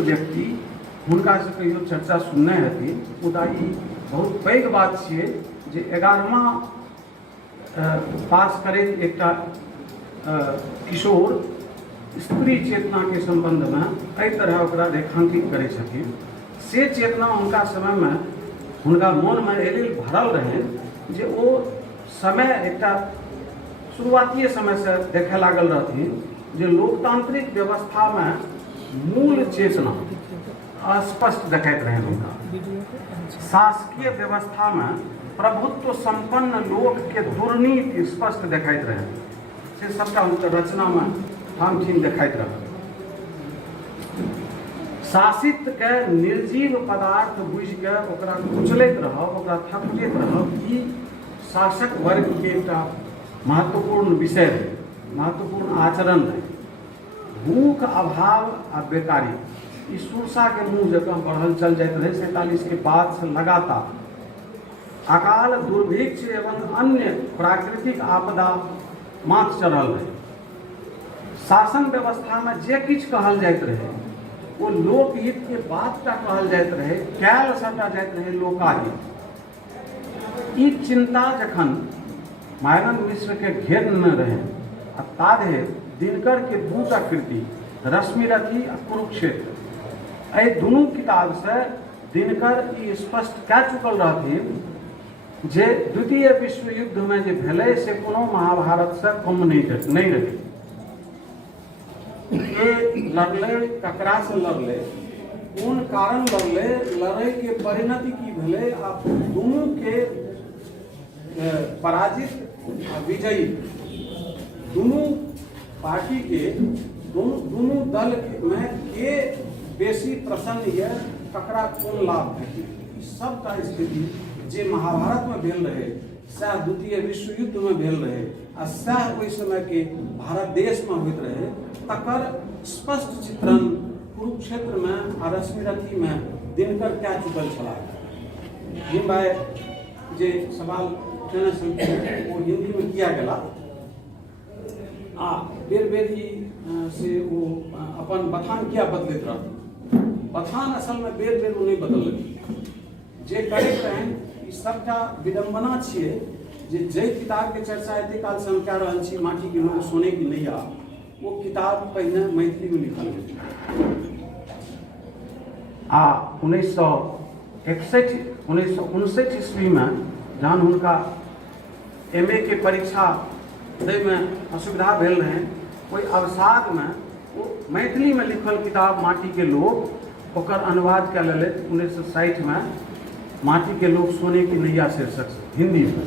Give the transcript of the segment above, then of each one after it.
व्यक्ति हुनका से कहियो चर्चा सुनने हेथिन मुदा ई बहुत पैघ बात छियै जे 11मा पास करैत एकटा किशोर स्त्री चेतना के संबंध में एहि तरह ओकरा रेखांकित करै छथिन। से चेतना हुनका समय में हुनका मन में एहि लेल भरल रहनि जे ओ समय एकटा शुरुआती समय से देखे लागल रहथिन जे लोकतांत्रिक व्यवस्था में मूल चेतना स्पष्ट देखैत रहनि हुनका। शासकीय व्यवस्था में प्रभुत्व संपन्न लोक के दुर्नीति स्पष्ट देखैत रहनि। से सबटा हुनकर रचना में हम ठीक देखैत रहनि। शासित के निर्जीव पदार्थ बुझ के ओकरा कुचलैत रहब, ओकरा थपड़ैत रहब, ई शासक वर्ग के एकटा महत्वपूर्ण विषय है, महत्वपूर्ण आचरण है। भूख, अभाव आ बेकारी ई सुरसा के मुँह जकाँ बढ़ल चल जाइत रहे 47 के बाद से लगातार। अकाल, दुर्भिक्ष एवं अन्य प्राकृतिक आपदा माथ चढ़ल रहे। शासन व्यवस्था में जे किछु कहल जाइत रहे वो लोकहित के बात टा कहल जाइत रहे, कैल सबटा जाइत रहे लोकाहित। ई चिंता जखन मायानंद मिश्र के घेरने रहे आ ताधे दिनकर के दूटा कृति रश्मिरथी आ कुरुक्षेत्र, एहि दुनू किताब से दिनकर ई स्पष्ट कह चुकल रहथिन जे द्वितीय विश्व युद्ध में जे भेलै से कोनो महाभारत से कम नहीं रहे। ये लड़ले, ककरा से लड़ले, कोन कारण लड़ले, लड़ाई के परिणति की भेलै, आ दुनू के पराजित आ विजयी दुनू पार्टी के दोनों दल में के बेसी प्रसन्न है, ककरा कोन लाभ भेटै, सबटा स्थिति जे महाभारत में भेल रहे सह द्वितीय विश्व युद्ध में भेल रहे आ सह ओहि समय के भारत देश में होइत रहे, तकर स्पष्ट चित्रण कुरुक्षेत्र में आ रश्मिरथी में दिनकर कह चुकल छलाह। हिम्बाय जे सवाल उठेने वो हिंदी में किया गया आ बेर बेर ही से वो अपन बथान किया बदलैत रहथिन। बथान असल में बेर बेर नहीं बदललखिन, जे करैत रहनि ई सबटा विडंबना छियै जे जै किताब के चर्चा एते काल से हम कह रहल छी, माटी के लोग सोने की नैया, वो किताब पहिने मैथिली में लिखल गेल आ 1959 ईस्वी में जहन हुनका MA के परीक्षा दै में असुविधा भेल रहे, ओहि अवसाद में वो मैथिली में लिखल किताब माटी के लोग ओकर अनुवाद कऽ लेलथि 1960 में। माटी के लोग सोने की नैया शीर्षक से हिंदी में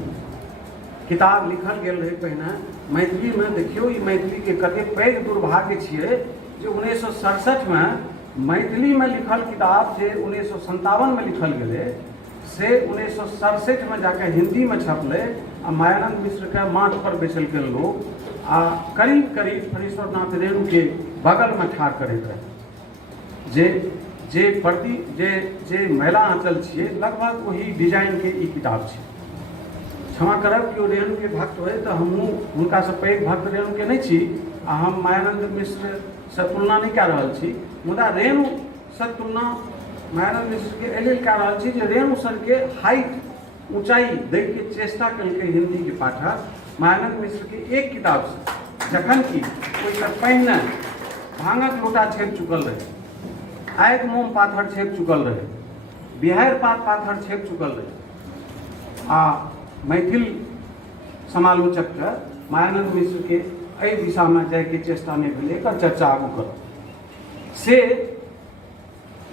किताब लिखल गेल रहे पहिने मैथिली में। देखियो ई मैथिली के कते पैघ दुर्भाग्य छियै जे 1967 में मैथिली में लिखल किताब जे 1957 में लिखल गेलै से 1967 में जाके हिंदी में छपलै आ मायानंद मिश्र के माथ पर बैसल के लोग आ करीब करीब फणीश्वरनाथ रेणु के बगल में ठाढ़ करैत रहे जे महिला आंचल छियै लगभग वही डिजाइन के ई किताब छै। क्षमा करब कि रेणु के भक्त होय तो हमहूँ हुनका से पैघ भक्त रेणु के नहीं छी आ हम मायानंद मिश्र से तुलना नहीं कऽ रहल छी, मुदा रेणु से तुलना मायानंद मिश्र के एहि लेल कऽ रहल छी जे रेणु सर के हाइट ऊंचाई दै के चेष्टा कलकै हिंदी के पाठक मायानंद मिश्र के एक किताब से, जखन कि ओहिसँ पहिने भांगक लोटा छेप चुकल रहे, आगि मोम पाथर छेप चुकल रहे, बिहारि पात पाथर छेप चुकल रहे आ मैथिल समालोचक के मायानंद मिश्र के एहि दिशा में जाय के चेष्टा नहीं भेलै। एकर चर्चा आगू करब। से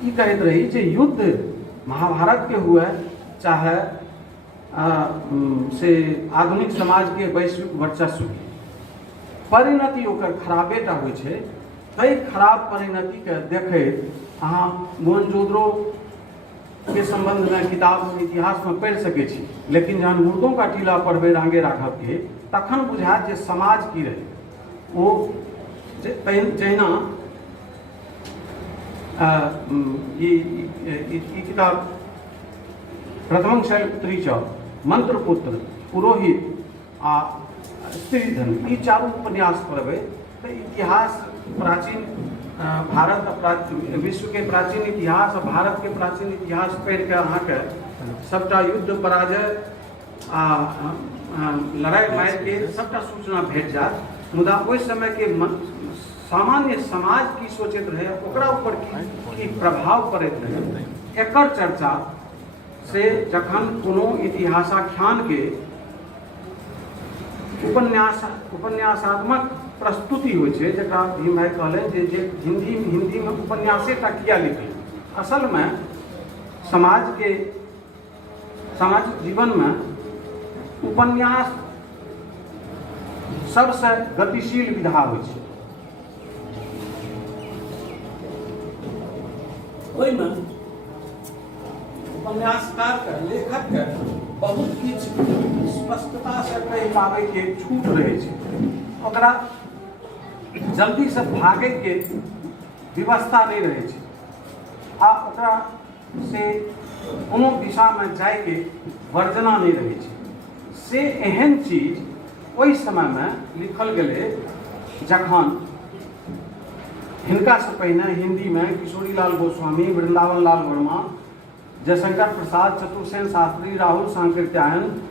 ई कहैत रही जे युद्ध महाभारत के हुए चाहे से आधुनिक समाज के वैश्विक वर्चस्व के परिणति ओकर खराबेटा होइ छै। ताहि खराब परिणति के देखैत अहाँ मोहनजोदड़ो के संबंध में किताब इतिहास में पढ़ि सकै छी, लेकिन जहन मुर्दों का टीला पढ़बै रांगे राघव के तखन बुझायत जे समाज की रहे ओ जहिना ई किताब प्रथमं शैलपुत्री च, मंत्रपुत्र, पुरोहित आ स्त्रीधन, ई चारू उपन्यास पढ़बै तो इतिहास प्राचीन विश्व के प्राचीन इतिहास और भारत के प्राचीन इतिहास पढ़ि के अहाँके सबटा युद्ध पराजय लड़ाई मारि के सबटा सूचना भेट जात। मुदा ओहि समय के सामान्य समाज की सोचैत रहे, ओकरा ऊपर की प्रभाव पड़ैत रहे, एकर चर्चा से जखन कोनो इतिहासाख्यान के उपन्यासात्मक प्रस्तुति होइ छै, जकरा भीम भाई कहले जे हिंदी में उपन्यासे टा किया लिखी। असल में सामाजिक जीवन में उपन्यास सबसे गतिशील विधा होइ छै। ओहिमे उपन्यासकार के लेखक के बहुत किछु स्पष्टता से कहि पाबै के छूट रहे छै, ओकरा जल्दी से भागे के व्यवस्था नहीं रहे छै, आ ओकरा से कोनो दिशा में जाए के वर्जना नहीं रहे छै। से एहन चीज ओहि समय में लिखल गेलै जखन हिनका से पहिने हिंदी में किशोरीलाल गोस्वामी, वृंदावन लाल वर्मा, जयशंकर प्रसाद, चतुर्सेन शास्त्री, राहुल सांकृत्यायन,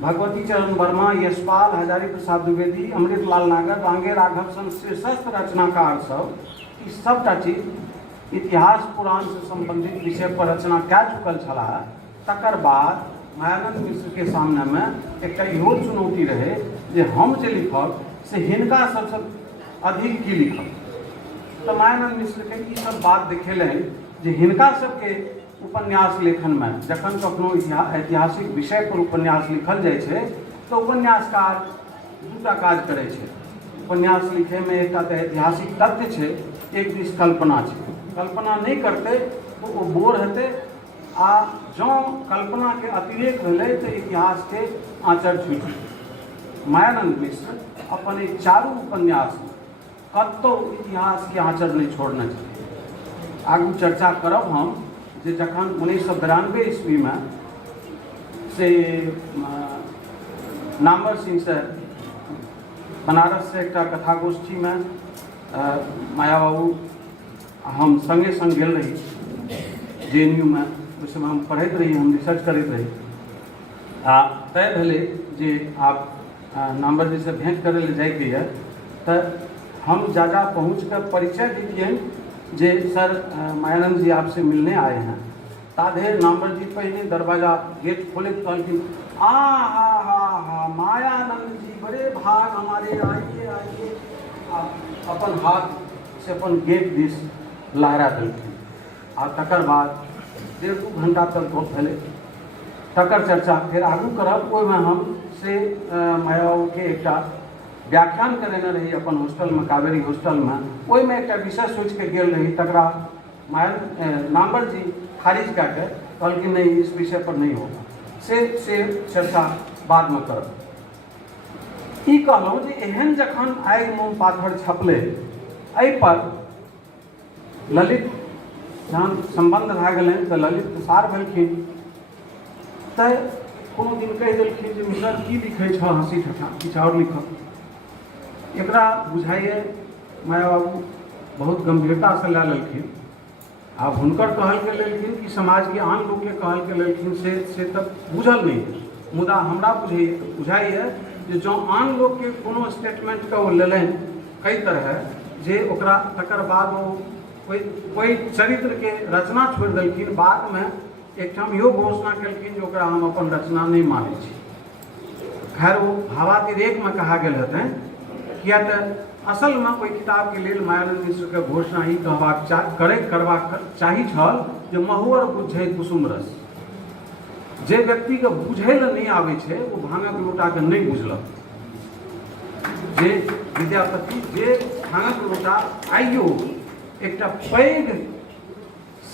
भगवती चरण वर्मा, यशपाल, हजारी प्रसाद द्विवेदी, अमृतलाल नागर, रांगे राघव सन शीर्षस्थ रचनाकार सब ई सबटा चीज इतिहास पुराण से संबंधित विषय पर रचना कए चुकल छलाह। तकर बाद मायानंद मिश्र के सामने में एक इहो चुनौती रहे जे हम जे लिखब से हिनका सबसे अधिक की लिखब। तो मायानंद मिश्र के ई सब बात देखेलनि जे हिनका सबके उपन्यास लेखन में जखन कखनो ऐतिहासिक विषय पर उपन्यास लिखल जाय छै तो उपन्यासकार दूटा काज करे छै। उपन्यास लिखे में एक ऐतिहासिक तथ्य छै, एक दिस कल्पना छै। कल्पना नहीं करते तो वो बोर हेतै, आ जँ कल्पना के अतिरेक भेलै तो इतिहास के आँचर छूटि। मायानंद मिश्र अपन एक चारू उपन्यास में कतौ इतिहास के आँचर नहीं छोड़ना चाहिए। आगू चर्चा करब हम जे जखन 1992 ईस्वी में से नामवर सिंह से बनारस से एक कथागोष्ठी में माया बाबू हम संगे संग गेल रही JNU में। उस समय हम पढ़ैत रही, हम रिसर्च करैत रही, आ तय भेलै जे आप नामवर जी से भेंट करे ले जाइके यऽ। तो हम जा पहुँच कर परिचय दीजिए जे सर मायानंद जी आपसे मिलने आए हैं। ताधेर नामवर जी पहले दरवाजा गेट खोले कहलखिन हा मायानंद जी बड़े भाग हमारे, आइए आइए। अपन हाथ से अपन गेट दिस लहरा देलखिन। आ तकर बाद 1.5 घंटा तक गप भेलै। तकर चर्चा फिर आगू करब। ओहिमे हम से माया बाबू के एकटा व्याख्यान करेने रही अपन हॉस्टल में, कावेरी हॉस्टल में। ओहिमे एकटा विषय सोच के गेल रही, तकरा नामवर जी खारिज कऽ के कहलखिन नहीं इस विषय पर नहीं होगा। से चर्चा बाद में करब। ई कहलहुँ जे एहन जखन आगि मोम पाथर छपलै, एहि पर ललित जहन संबंध भए गेलनि तऽ ललित प्रसार भेलखिन। तऽ कोनो दिन कहि देलखिन जे मिसर की लिखै छ हँसी ठट्ठा, किछु आओर लिखब। एकरा बुझाइए माया बाबू बहुत गंभीरता से लए लेलखिन। आब हुनकर कहल के लेलखिन कि समाज के आन लोग के कहल के लेलखिन से तक बुझल नहीं। मुदा हमरा बुझाइए जे जँ आन लोग के कोनो स्टेटमेंट के ओ लेलनि कई तरह जे ओकरा तकर बाद ओ कोई चरित्र के रचना छोड़ देलखिन। बाद में एकठाम इहो घोषणा केलखिन जे ओकरा हम अपन रचना नहीं मानै छी। खैर वो भावातिरेक में कहा गेल हेतनि, किया तऽ असल में ओहि किताब के लेल मायानंद मिश्र के घोषणा ही करबाक चाही छल जे महुअर बुझै कुसुम रस। जे व्यक्ति के बुझै लए नहीं आबै छै वो भांगक लोटा के नहीं बुझलक। जे विद्यापति जे भांगक लोटा आइयो एकटा पैघ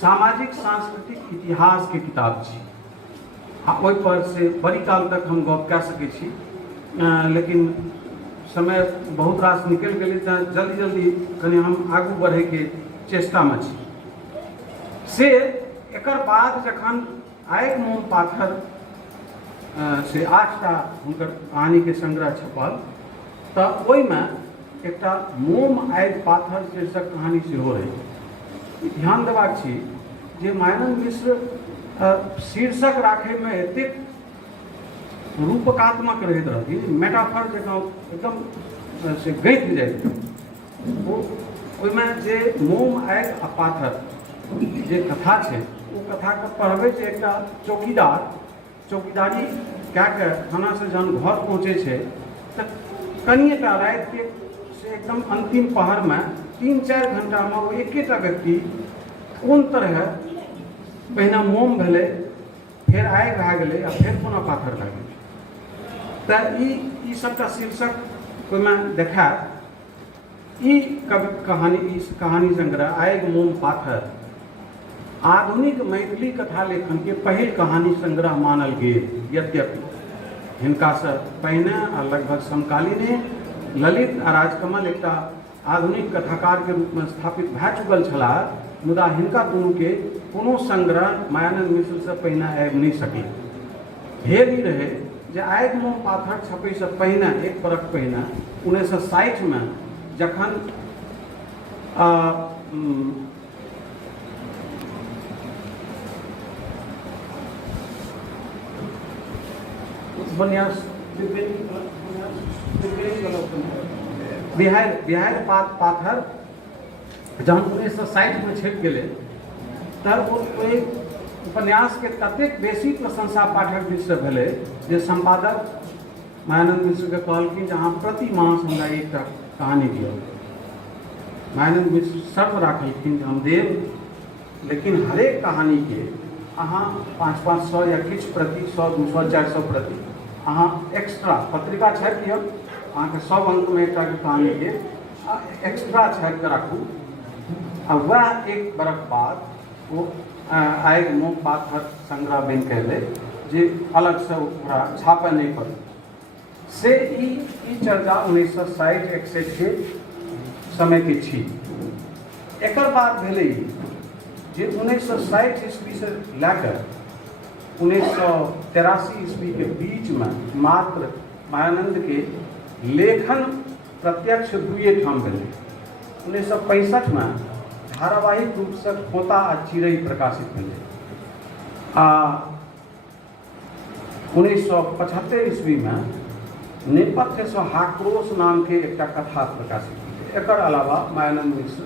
सामाजिक सांस्कृतिक इतिहास के किताब छी। ओहि पर से बड़ी काल तक हम गप कऽ सकै छी, लेकिन समय बहुत रास निकल गए तो जल्दी जल्दी कनी हम आगू बढ़े के चेष्टा में छी। से एकर बाद जखन आगि मोम पाथर से 8टा हुनकर कहानी के संग्रह छपल, तऽ ओहिमे एक मोम आगि पाथर शीर्षक कहानी सेहो रही। ध्यान देबाक छी जे मायानन्द मिश्र शीर्षक राखै में एतेक रूपकात्मक रहैत रहथिन, मेटाफर जकाँ एकदम से गति जाइत ओहिमे जे मोम आगि आ पाथर जे कथा छै ओ कथा के पढ़बै छै। एकटा चौकीदारी कए के थाना से जहन घर पहुँचे छै तऽ कनिएटा राति के से एकदम अंतिम पहर में 3-4 घंटा में वो एकेटा व्यक्ति कोन तरह पहिने मोम भेलै, फेर आगि भए गेलै आ फेर पुनः पाथर भए गेलै। तऽ ई सबटा शीर्षक ओहिमे देखायत। ई कहानी संग्रह आगि मोम पाथर आधुनिक मैथिली कथा लेखन के पहिल कहानी संग्रह मानल गेल। यद्यपि हिनका से पहिने आ लगभग समकालीने ललित आ राजकमल एकटा आधुनिक कथाकार के रूप में स्थापित भए चुकल छलाह, मुदा हिनका दुनू के कोनो संग्रह मायानन्द मिश्र से पहिने आबि नहीं सकलै। भेल ई रहे जे आगि मोम पाथर छपै से पहिने एक बरख पहिने 1960 में जखन उपन्यास बिहार पाथर जहन 1960 में छपि गेलै तब ओहि उपन्यास के ततेक बेसी प्रशंसा पाठक दिस से भेलै जे संपादक मायानन्द मिश्र के कहलखिन जे अहाँ प्रति मास हमरा एकटा कहानी दियौ। मायानन्द मिश्र शर्त राखलखिन जे हम देब, लेकिन हरेक कहानी के अहाँ 500 या किछु प्रति 100, 200, 400 प्रति अहाँ एक्स्ट्रा पत्रिका छापि दियौ। अहाँके सब अंक में एकटा कहानी के एक्स्ट्रा छापि के राखू। आ वह एक बरख बाद वो आगि मोम पाथर संग्रह बनि के एलै जे अलग से ओकरा छापे नहीं पड़ल। से ई चर्चा 1960-61 के समय के छी। एकर बाद भेलै जे 1960 ईस्वी से लेकर 1983 ईस्वी के बीच में मात्र मायानन्द के लेखन प्रत्यक्ष 2 ठाम भेलै। 1965 में धारावाहिक रूप से खोता आ चिड़ै प्रकाशित भेलै आ 1975 ईस्वी में नेपथ्य से हाक्रोश नाम के एकटा कथा प्रकाशित भेलै। एकर अलावा मायानन्द मिश्र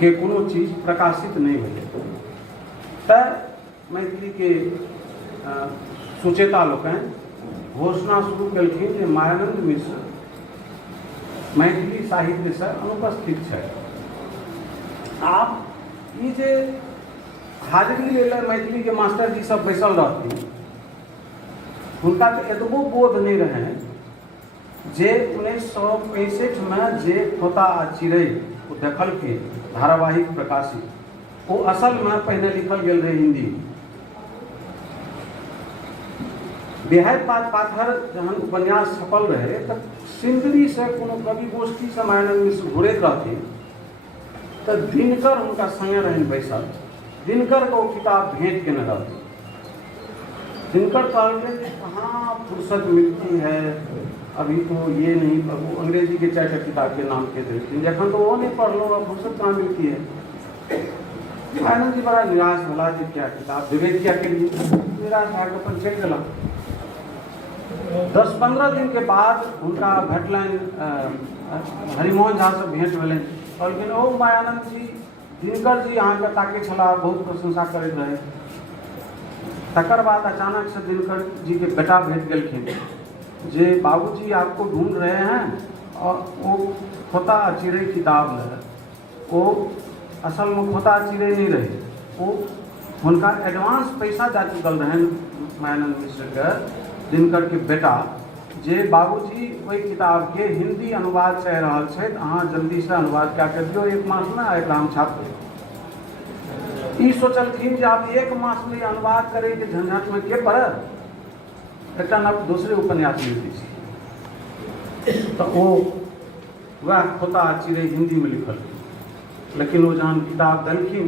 के कोनो चीज प्रकाशित नहीं भेलै। तऽ मैथिली के सुचेता लोकनि घोषणा शुरू केलखिन जे मायानन्द मिश्र मैथिली साहित्य से अनुपस्थित छै। आब ई जे हाजिरी लेल मैथिली के मास्टर जी सब बैसल रहथिन, हुनका तऽ एतबो बोध नहीं रहे जे 1965 में जे खोता आ चिड़ै ओ देखलखिन धारावाहिक प्रकाशित, वो असल में पहले लिखल गेल रहे हिंदी। बिहार पाथर जहन उपन्यास छपल रहे तब सिंदरी से कोनो कवि गोष्ठी से मायानन्द मिश्र घुरैत रहथिन तो दिनकर उनका संगे रहन बैसल। दिनकर को किताब भेंट केने रहथिन। दिनकर कहलकै कि कहाँ फुर्सत मिलती है, अभी तो ये नहीं। वो अंग्रेजी के 4 किताब के नाम के देते, जखन तो वो नहीं पढ़ लो फुर्सत कहाँ मिलती है। मायानन्द जी बड़ा निराश भला जी क्या किताब विवेक क्या के लिए निराश भए अपन चलि गेला। 10-15 दिन के बाद उनका भेटलनि हरिमोहन झा से भेंट भेलनि। कहलखिन ओ मायानन्द जी, दिनकर जी अहाँके ताकै छलाह, बहुत प्रशंसा करैत रहे। तकर बाद अचानक से दिनकर जी के बेटा भेट गेलखिन जे बाबूजी आपको ढूंढ रहे हैं। और वो खोता चिड़ै किताब है, वो असल में खोता चिड़ै नहीं रहे, वो उनका एडवांस पैसा जा चुकल रहन मायानन्द मिश्र के दिनकर के बेटा जे बाबूजी वही किताब के हिंदी अनुवाद चाह रहल छै, अहाँ जल्दी से अनुवाद क्या कर दियो 1 मास में एकरा हम छाप देब। ई सोचलखिन जे आब 1 मास में अनुवाद करे के झंझट में के पड़त, एकटा नव दूसरे उपन्यास लिखै छी। तो वो वह खोता चिड़ै हिंदी में लिखल, लेकिन वो जहन किताब देलखिन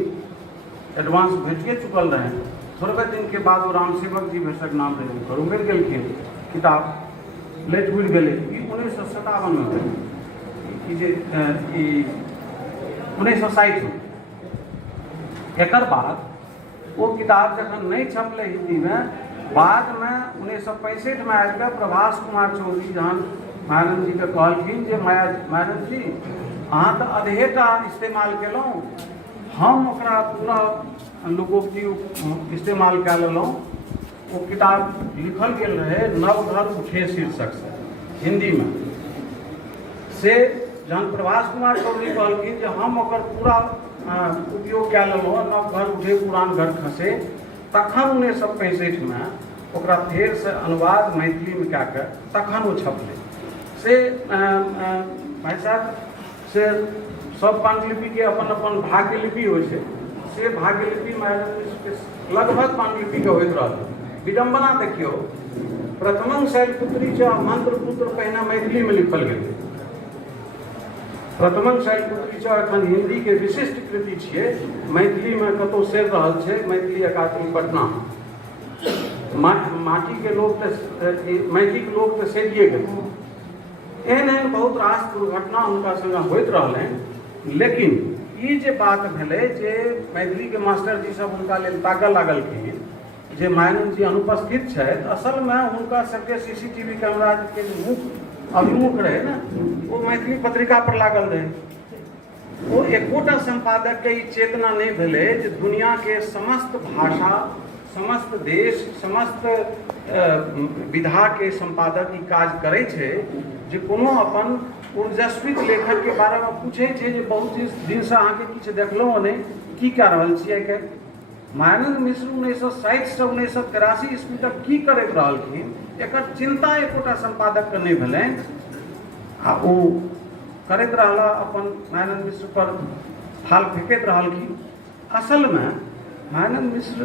एडवांस भेटिए चुकल रहे। थोड़े दिन के बाद वो रामसेवक जी भेषक नाम रहे, मिल गेलखिन। किताब लेट बुझि गेलै। 1957 में कि जे 1960 में एकर बाद वो किताब जखन नहीं छपले हिंदी में, बाद में 1965 में आबि कऽ प्रभास कुमार चौधरी जहन मायानंद जी के कहलखिन जे मायानंद जी अहाँ तऽ अधेटा इस्तेमाल केलहुँ, हम ओकरा पूरा लोकोक्ति इस्तेमाल कए लेलहुँ। वो किताब लिखल गेल रहे नवघर उठे शीर्षक से हिंदी में, से जहन प्रभास कुमार चौधरी कहलखिन जे हम ओकर पूरा उपयोग कए लेलहुँ, नवघर उठे पुरान घर खसे, तखन 1965 में ओकरा फेर से अनुवाद मैथिली में कए कऽ तखन वो छपलै। से भाई साहब से सब पांडुलिपि के अपन अपन भाग्यलिपि होइ छै, से भाग्यलिपि लगभग पांडुलिपि के होइत रहल। विडम्बना देखियो, प्रथमं शैलपुत्री च मंत्रपुत्र पहिने मैथिली में लिखल गेल। प्रथमं शैलपुत्री च एखन हिंदी के विशिष्ट कृति छियै, मैथिली में कतौ सेर रहल छै, मैथिली अकादमी पटना। माटी के लोग मैथिली के लोग तो सेरिए गेल। एहन एहन बहुत रास दुर्घटना हुनका संग होइत रहलनि, लेकिन ई जे बात भेलै जे मैथिली के मास्टर जी सब हुनका लेल ताकऽ लागलखिन जे मायानंद जी अनुपस्थित छथि, असल में हुनका सबके सीसीटीवी कैमरा के मुख अभिमुख रहे ना, वो मैथिली पत्रिका पर लागल रहे। वो एकोटा संपादक के ई चेतना नहीं भेलै जे दुनिया के समस्त भाषा, समस्त देश, समस्त विधा के संपादक ई काज करै छै जे कोनो अपन ऊर्जस्वित लेखक के बारे में पूछे छै जे बहुत दिन से अहाँ के किछु देखलहुँ नहीं, की कए रहल छियै के। मायानंद मिश्र 1960 से 1983 ईस्वी तक की करैत रहलखिन, एकर चिंता एकोटा संपादक के नहीं भेलनि, आ ओ करैत रहला अपन मायानंद मिश्र पर फाल फेंकैत रहलखिन। असल में मायानंद मिश्र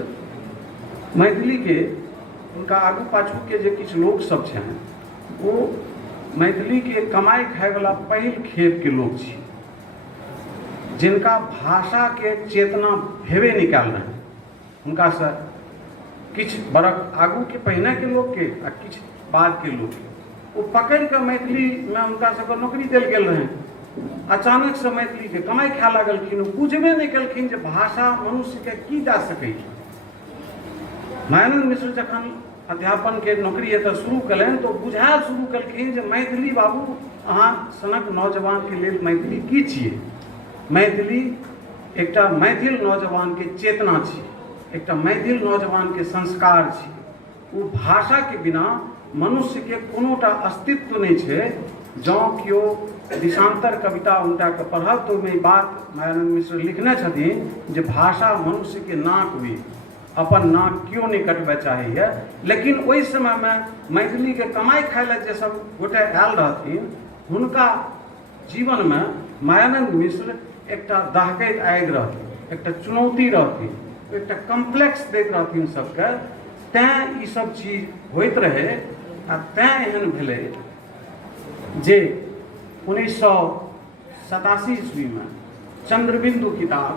मैथिली के उनका आगू पाछू के जे किछु लोग सब छनि, वो मैथिली के कमाई खाए वाला पहिल खेप के लोग छी, जिनका भाषा के चेतना भेबे निकाल रहे। हुनका से किछु बरख आगू के पहिने के लोग के आ किछु बाद के लोग के वो पकड़ के मैथिली में हुनका सबके नौकरी देल गेल रहे। अचानक से मैथिली के कमाई खाए लागलखिन, बुझबे नहीं केलखिन जे भाषा मनुष्य के की जा सकै छै। मायानंद मिश्र जखन अध्यापन के नौकरी एतऽ शुरू कयलनि तो बुझायल शुरू कलखिन जे मैथिली बाबू अहाँ सनक नौजवान के लेल मैथिली की छियै। मैथिली एकटा मैथिल नौजवान के चेतना छियै, एकटा मैथिल नौजवान के संस्कार छियै। ओ भाषा के बिना मनुष्य के कोनोटा अस्तित्व नहीं छै। जँ केओ दिशांतर कविता उनटा के पढ़ब तो ओहिमे बात मायानंद मिश्र लिखने छथिन जे भाषा मनुष्य के नाक भी अपन नाक क्यों नहीं कटबे चाहिए। लेकिन ओहि समय में मैथिली के कमाई खाय ले जे सब गोटे आयल रहथिन, हुनका जीवन में मायानंद मिश्र एकटा दहकैत आगि रहथिन, एकटा चुनौती रहथिन, एकटा कम्प्लेक्स दैत रहथिन सबके। तैं ई सब चीज होइत रहे आ तैं एहन भेलै जे 1987 ईस्वी में चंद्रबिंदु किताब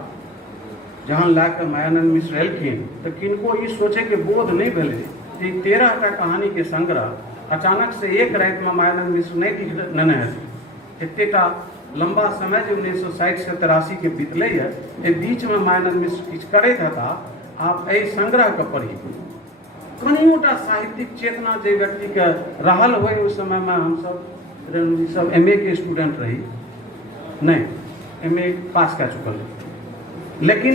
जहाँ लाकर मायानंद मिश्र एलखिन तो किनको ई सोचे के बोध नहीं भेलै जे 13टा कहानी के संग्रह अचानक से एक रात में मायानंद मिश्र नहीं लिख लेने हेथिन। एतेटा लंबा समय जो 1960 से 83 के बीतलै है, ए बीच में मायानंद मिश्र किछु करैत हेता। आप एहि संग्रह के पढ़ी, कनियोटा साहित्यिक चेतना जे व्यक्ति के रहल होय। उस समय में हम सब MA के स्टूडेंट रही, नहीं MA पास कर चुकल, लेकिन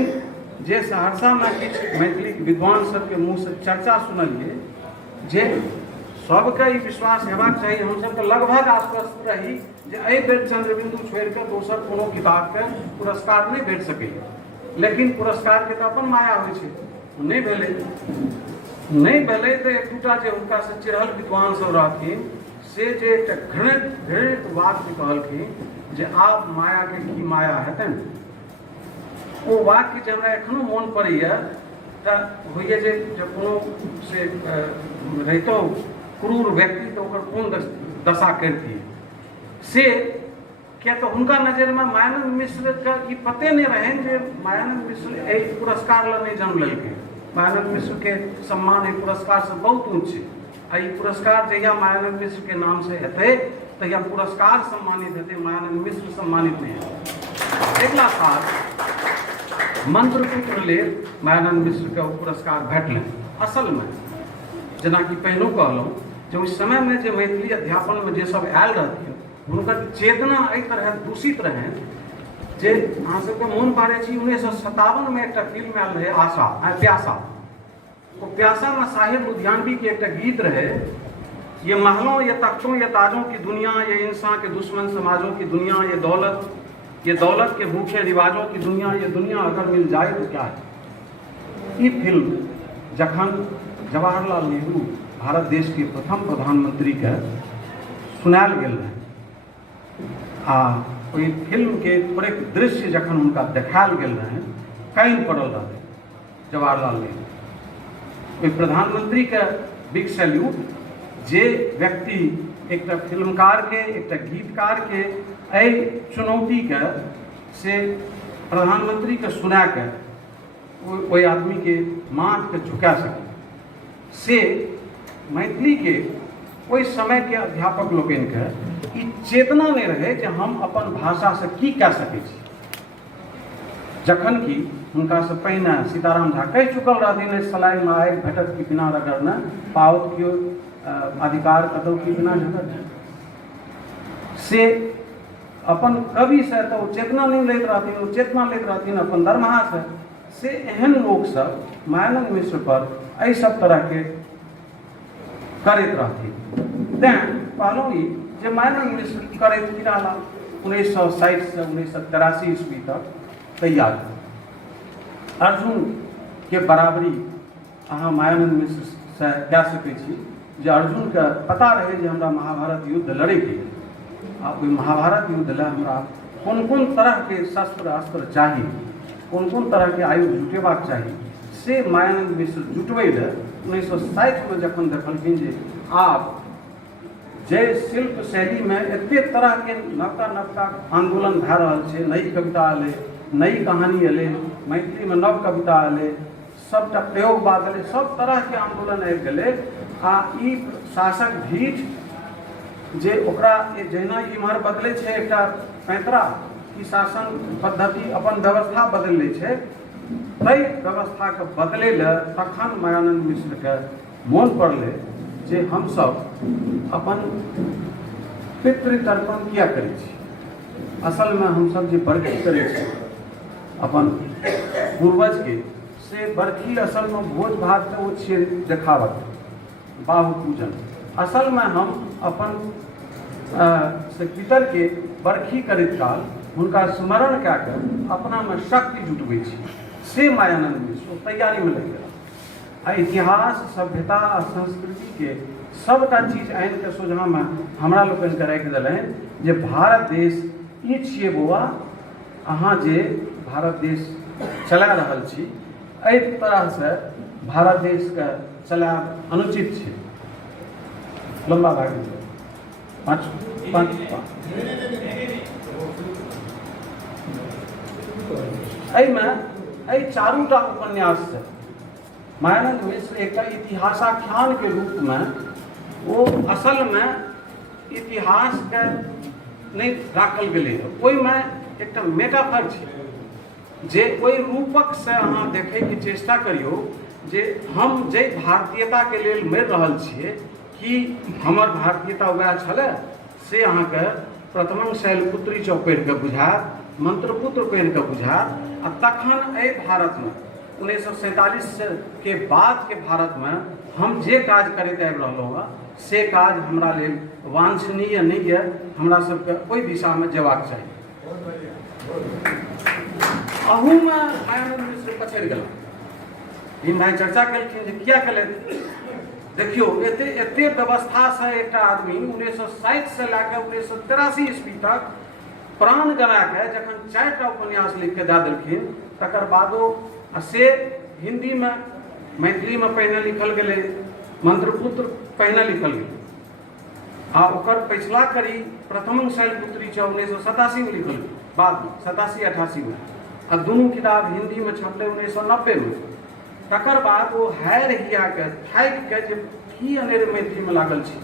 जे सहरसा में किछु मैथिली विद्वान सबके मुँह से चर्चा सुनलिए जे सबके ई विश्वास हेबाक चाही, हम सब लगभग आश्वस्त रही जे एहि बेर चंद्रबिंदु छोड़ के दोसर कोनो किताब के पुरस्कार नहीं भेट सकैए। लेकिन पुरस्कार के तो अपन माया होइ छै, नहीं भेलै तो एक दूटा जे हुनका से चिरहल विद्वान सब रहथिन से जे एकटा घृणित वाक्य कहलखिन जे आब माया के की माया हेतनि। वो वाक्य जे हमरा एखनो मोन पड़ैए तऽ होइए जे कोनो से रहितो क्रूर व्यक्ति तो ओकर कोन दशा करतियै से। क्या तो हुनका नजर में मायानंद मिश्र का ई पते नहीं रहे जे मायानंद मिश्र एहि पुरस्कार ला नहीं जन्म लेलकै। मायानंद मिश्र के सम्मान एहि पुरस्कार से बहुत ऊँच छै। आ ई पुरस्कार जहिया मायानंद मिश्र के नाम से हेतै तहिया पुरस्कार सम्मानित हेतै, मायानंद मिश्र सम्मानित नहीं है। अगला साल मंत्रपुत्र लेल मायानंद मिश्र के पुरस्कार भेटलनि। असल में जेना कि पहिनो कहलहुँ जे ओहि समय में जे मैथिली अध्यापन में जे सब आयल रहथिन हुनकर चेतना एहि तरह दूषित रहनि जे अहाँ सबके मोन पाड़ै छी 1957 में एकटा फिल्म आयल रहे प्यासा। वो प्यासा में साहिब लुधियानवी के एक गीत रहे, ये महलों ये तख्तों ये ताजों की दुनिया, ये इंसान के दुश्मन समाजों की दुनिया, ये दौलत के भूखे रिवाजों की दुनिया, ये दुनिया अगर मिल जाए तो क्या है। ये फिल्म जखन जवाहरलाल नेहरू भारत देश के प्रथम प्रधानमंत्री के सुनायल गेल रहे आ ओहि फिल्म के पूरे दृश्य जखन हुनका देखायल गेल रहे, कानि पड़ल रहे जवाहरलाल नेहरू। ओहि प्रधानमंत्री के बिग सैल्यूट, जे व्यक्ति एक फिल्मकार के एक गीतकार के एहि चुनौती के से प्रधानमंत्री के सुना के ओहि आदमी के माथ के झुका सके, से मैथिली के ओहि समय के अध्यापक लोकनि के ई चेतना नहीं रहे कि हम अपन भाषा से की कह सकै छी। जखन कि हुनका से पहिने सीताराम झा कहि चुकल रहथिन, सलाई में आगि भेटत कि बिना रगड़ने पाओत कियो अधिकार कतौ की बिना झगड़। से अपन कवि से तो चेतना नहीं लैत रहथिन, चेतना लैत रहथिन अपन दरमाहा से एहन लोक सब मायानंद मिश्र पर एहि सब तरह के करैत रहथिन। तैं कहलहुँ ई जे मायानंद मिश्र करैत की रहला 1960 से 1983 ईस्वी तक तैयार। अर्जुन के बराबरी अहाँ मायानंद मिश्र से कह सकै छी जे अर्जुन के पता रहे जे हमरा महाभारत युद्ध लड़ैके आ ओहि महाभारत युद्ध ले हमरा कोन कोन तरह के शस्त्र अस्त्र चाही, कोन कोन तरह के आयुध जुटेबाक चाही, से मायानंद मिश्र जुटबै ले 1960 में जखन देखलखिन जे आब जे शिल्प शैली में एते तरह के नवका नवका आंदोलन भए रहल छै, नई कविता एलै, नई कहानी एलै, मैथिली में नव कविता एलै, सबटा प्रयोगवाद एलै, सब तरह के आंदोलन आबि गेलै आ ई शासक ढीठ जे ओकरा जहिना इम्हर बदलै छै एकटा पैंतरा की शासन पद्धति अपन व्यवस्था बदलि लै छै, ताहि व्यवस्था के बदलै ले तखन मायानंद मिश्र के मोन पड़लै जे हमसब अपन पितृतर्पण किया करै छी। असल में हमसब जे बरखी करै छी अपन पूर्वज के, से बरखी असल में भोज भात के ओ छियै देखावट, बाहु पूजन। असल में हम अपन से पितर के बरखी करैत काल हुनका स्मरण कए के अपना में शक्ति जुटबै छी, से मायानंद मिश्र तैयारी में लगे आ इतिहास सभ्यता आ संस्कृति के सबटा चीज आनि के सोझा में हमरा लोकनि के राखि देलनि जे भारत देश ई छियै बौआ, अहाँ जे भारत देश चला रहल छी एहि तरह से भारत देश के चलायब अनुचित छै। लंबा भाग एहि चारूटा उपन्यास से मायानंद मिश्र एक इतिहासाख्यान के रूप में वो असल में इतिहास के नहीं राखल गेलै, ओहिमे एकटा मेटाफर छै जे ओहि रूपक से अहाँ देखै के चेष्टा करियौ जे हम जे भारतीयता के लेल मरि रहल छियै कि हमर भारतीयता वएह छलै, से अहाँके प्रथमं शैलपुत्री चौ पढ़ि के बुझायत, मंत्रपुत्र पढ़ि के बुझायत आ तखन एहि भारत में 1947 के बाद के भारत में हम जे काज करैत आबि रहलहुँ हँ से काज हमरा लेल वांछनीय नहीं है, हमरा सबके ओहि दिशा में जेबाक चाही। अहू में मायानंद मिश्र पछड़ि गेला। भीम भाई चर्चा केलखिन जे किया केलथि, देखियो एते व्यवस्था से एक आदमी 1960 से लैके 1983 ईस्वी तक प्राण गवा के जखन 4टा उपन्यास लिख के दे देलखिन, तकर बादो से हिंदी में मैथिली में पहिने लिखल गेलै, मंत्रपुत्र पहिने लिखल गेलै आ ओकर पिछला कड़ी प्रथम शैलपुत्री 1987 में लिखल गेलै, बाद में 87-88 में आ दुनू किताब हिंदी में छपलै 1990 में। तकर बाद वो हारि हिया के थाकि के जे की अनेर मैथिली में लागल छी,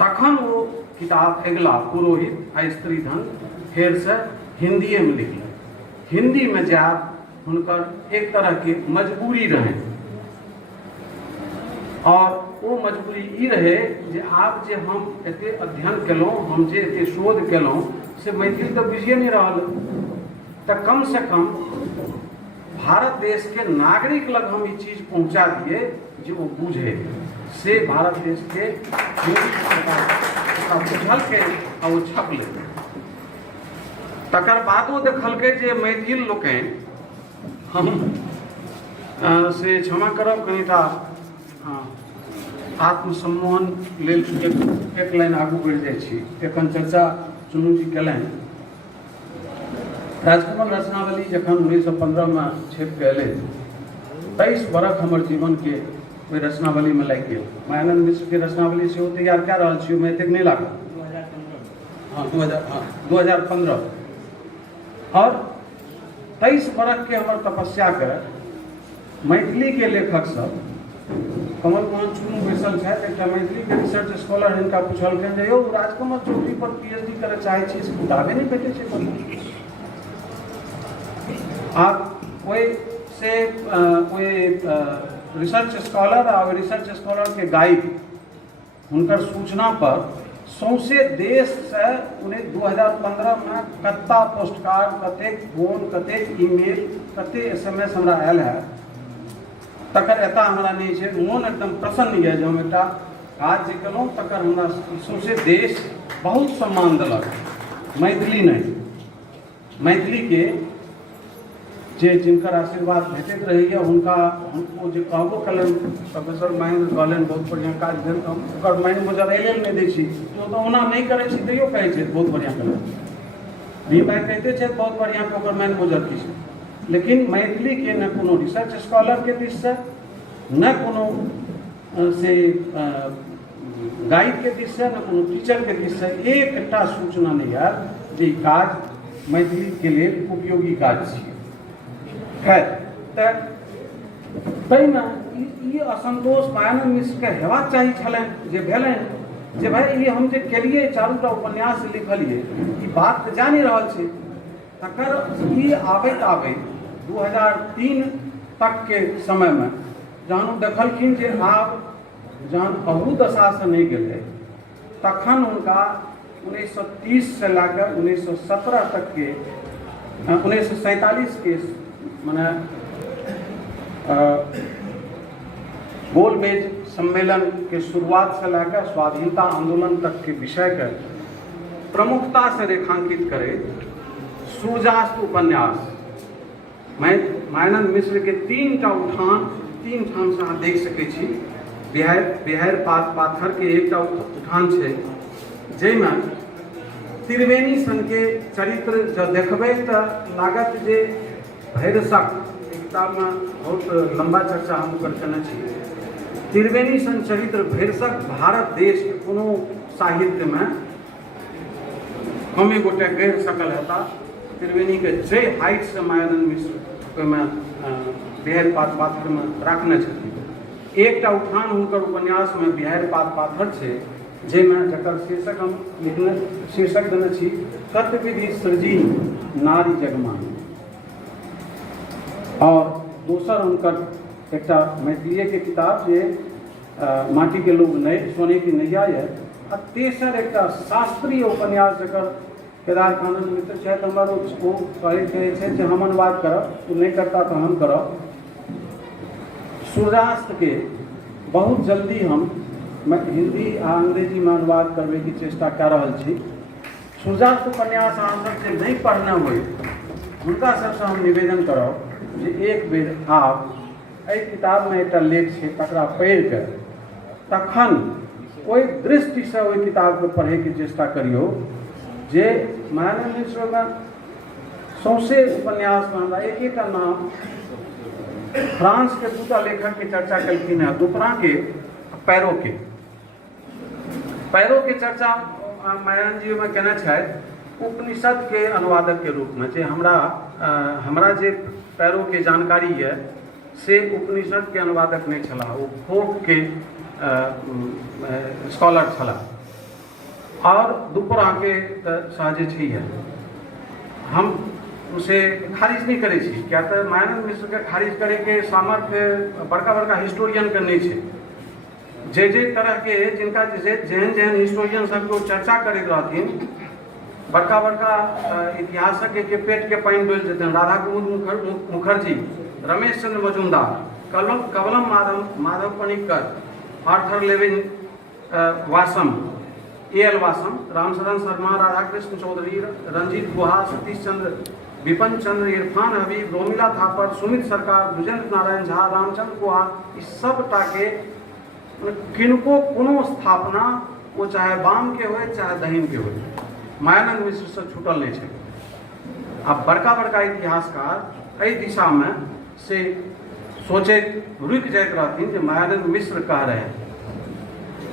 तखन वो किताब अगला पुरोहित आ स्त्री धन फेर से हिंदी में लिखल। हिंदी में जाब हुनकर एक तरह के मजबूरी रहे, और वो मजबूरी ई रहे जे आब जे हम एते अध्ययन केलहुँ, हम जे एते शोध केलहुँ से मैथिली तो बुझिए नहीं रहल, तो कम से कम भारत देश के नागरिक लग हम ये चीज पहुंचा दिए जो वो बुझे से भारत देश के बुझल के और वो छप ले। तकर बादो देखलकै जे मैथिल लोकनि हम से क्षमा करब कनिटा आत्मसम्मान लेल एक लाइन आगू बढ़ि जाइ छी। एखन चर्चा चुनू जी कयलनि, राजकमल रचनावली जखन 1915 में छपि कऽ एलै, 23 बरख हमर जीवन के ओहि रचनावली में लागि गेल। मायानन्द मिश्र के रचनावली सेहो तैयार कऽ रहल छी, ओहिमे एतेक नहीं लागल। 2015 और 23 बरख के हमर तपस्या के मैथिली के लेखक सब, कमल मोहन चुनू बैसल छथि, एकटा मैथिली के रिसर्च स्कॉलर हिनका पूछलखिन जे यौ राजकमल चौधरी पर पीएचडी करय चाहै छी, किताबे नहीं भेटै छै पढ़ै। आप रिसर्च स्कॉलर और रिसर्च स्कॉलर के गाइड हुनकर सूचना पर सौंसे देश से उन्हें 2015 में कत्ता पोस्टकार्ड, कतेक फोन, कतेक ईमेल, कतेक SMS हमरा आयल है। तकर एता हमरा नहीं है, मोन एकदम प्रसन्न है जो हम एक काज जे केलहुँ तकर हमरा सौंसे देश बहुत सम्मान दिलक। मैथिली नहीं, मैथिली के जे जिनकर आशीर्वाद भेटैत रहैए हुनका ओ जे कहबो कलन प्रोफेसर महेंद्र कहलन बहुत बढ़िया काज भेल, हम ओकर मानि मुजर एहि लेल नहि दै छी, ओ तऽ ओना नहीं करै छी तैयो कहै छै बहुत बढ़िया कलन, भी भाई कहते छै बहुत बढ़िया के ओकर मानि मुजर की छै। लेकिन मैथिली के न कोनो रिसर्च स्कॉलर के दिस से न कोनो से गाइड के दिस से न कोनो टीचर के दिस से एकटा सूचना नहीं आयल जे काज मैथिली के लिए उपयोगी काज छै। खैर ताहिमे ई असंतोष मायानन्द मिश्र के हेबाक चाही छलनि जे भेलनि जे भाई ये हम जे केलिए चारूटा उपन्यास लिखलिए ई बात तऽ जानि रहल छै। तकर ई आबैत आबैत 2003 तक के समय में जहन ओ देखलखिन जे आब जहन अहू दशा से नहीं गेलै, तखन हुनका 1930 से लेकर 1917 तक के 1947 के मने गोलमेज सम्मेलन के शुरुआत से लेकर स्वाधीनता आंदोलन तक के विषय के प्रमुखता से रेखांकित करे सूर्यास्त उपन्यास मायानन्द मिश्र के 3टा उठान 3 ठाम से अहाँ देख सकै छी। बिहार पाथर के एकटा उठान छै जाहिमे त्रिवेणी सन के चरित्र जब देखबै तऽ लागत जे भैरसक किताब में बहुत लंबा चर्चा हम ओकर केने छी। त्रिवेणी सन चरित्र भैरसक भारत देश के कोनो साहित्य में कमे गोटे गढ़ि सकल हेता। त्रिवेणी के जे हाइट से मायानन्द मिश्र में बिहार पाथर में राखने छथिन। एकटा उठान हुनकर उपन्यास में बिहार पाथर छै जाहिमे जकर शीर्षक हम लिखने शीर्षक देने छी तत्विधि सृजी नारी जगमाही। और दोसर हुनकर एकटा मैथिलीये के किताब जे माटी के लोग नहीं सोने की नैया है। आ तेसर एकटा शास्त्रीय उपन्यास जकर केदार कानन मित्र छथि हमर ओ कहै छै जे हम अनुवाद करब, तू नहीं करता तो हम करब। सूर्यास्त के बहुत जल्दी हम हिंदी आ अंग्रेजी में अनुवाद करबे की चेष्टा कर रहल छी। सूर्यास्त उपन्यास अहाँ सब जे नहीं पढ़ने होय हुनका सबसे हम निवेदन करब जे एक बेर आप एहि किताब में एकटा लेख छै तकरा पढ़ि के तखन ओहि दृष्टि से ओहि किताब के पढ़े के चेष्टा करियो जे मायानन्द मिश्र में सौंसे उपन्यास में हमरा एकटा नाम फ्रांस के 2टा लेखक के चर्चा कलखिन है, दुपरा के पैरो के चर्चा मायानन्द जी में केने छथि उपनिषद के अनुवादक के रूप में। जे हमरा जे पैरो के जानकारी है से उपनिषद के अनुवादक नहीं छला, वो फोक के स्कॉलर छला। और दुपहर के सहजे छी है हम उसे खारिज नहीं करे छी, क्या तो मायानंद मिश्र के खारिज करे के सामर्थ्य बड़का बड़का हिस्टोरियन के नहीं छे। जे तरह के जिनका जेहन जेहन हिस्टोरियन सब को चर्चा करैत रहथिन, बड़का बड़का इतिहासज्ञ के पेट के पानी डोल देते, राधा कुमुद Mukherjee, Ramesh Chandra Majumdar, कवलम Madhav Panicker, Arthur Lewin Vaasam, L Vaasam, Ramcharan Sharma, Radhakrishna Chaudhary, Ranjit गुहा, सतीश चंद्र, विपन चंद्र, इरफान हबीब, रोमिला थापर, सुमित सरकार, दुजेंद्र नारायण झा, रामचंद्र गुहा, इस सब टाके किनको कोनो स्थापना वो चाहे वाम के हो चाहे दहिन के हो, मायानंद मिश्र से छूटल नहीं है। अब बड़का बड़का इतिहासकार एहि दिशा में से सोचे रुक जाइत रहथिन जे मायानंद मिश्र कह रहे हैं